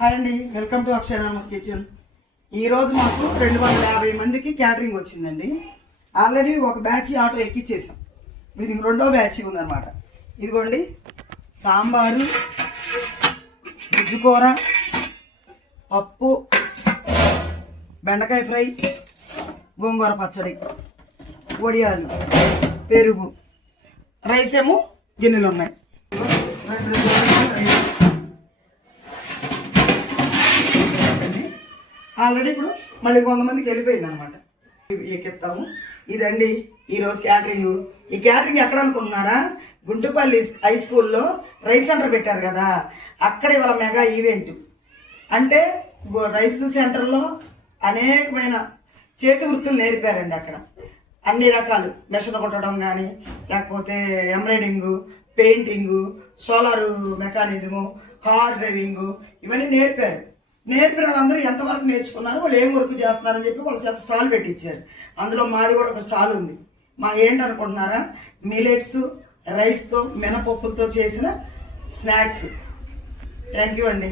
Hi అండి, welcome to Akshaya నామస్ kitchen. ఈరోజు మాకు 250 మందికి క్యాటరింగ్ వచ్చిందండి. ఆల్రెడీ ఒక బ్యాచ్ ఆటో ఎక్కిచ్చేసాం. ఇది రెండో బ్యాచ్ ఉందన్నమాట. ఇదిగోండి సాంబారు, గుజ్జుకూర, పప్పు, బెండకాయ ఫ్రై, గోంగూర పచ్చడి, వడియాలు, పెరుగు, రైస్ ఏమో గిన్నెలు ఉన్నాయి. ఆల్రెడీ ఇప్పుడు మళ్ళీ కొంతమందికి వెళ్ళిపోయింది అనమాట. ఎక్కిస్తాము. ఇదండి ఈరోజు క్యాటరింగ్. ఈ క్యాటరింగ్ ఎక్కడ అనుకుంటున్నారా? గుంటుపల్లి హై స్కూల్లో రైస్ సెంటర్ పెట్టారు కదా, అక్కడ ఇవాళ మెగా ఈవెంట్. అంటే రైస్ సెంటర్లో అనేకమైన చేతి వృత్తులు నేర్పారండి. అక్కడ అన్ని రకాలు మెషిన్ కొట్టడం కానీ, లేకపోతే embroidering, painting, solar mechanism, car driving, ఇవన్నీ నేర్పారు. నేర్పిన వాళ్ళందరూ ఎంతవరకు నేర్చుకున్నారు, వాళ్ళు ఏం వర్క్ చేస్తున్నారని చెప్పి వాళ్ళ చేత స్టాల్ పెట్టించారు. అందులో మాది కూడా ఒక స్టాల్ ఉంది. మా ఏంటనుకుంటున్నారా? మిలెట్స్ రైస్తో మినపప్పులతో చేసిన స్నాక్స్. థ్యాంక్ యూ అండి.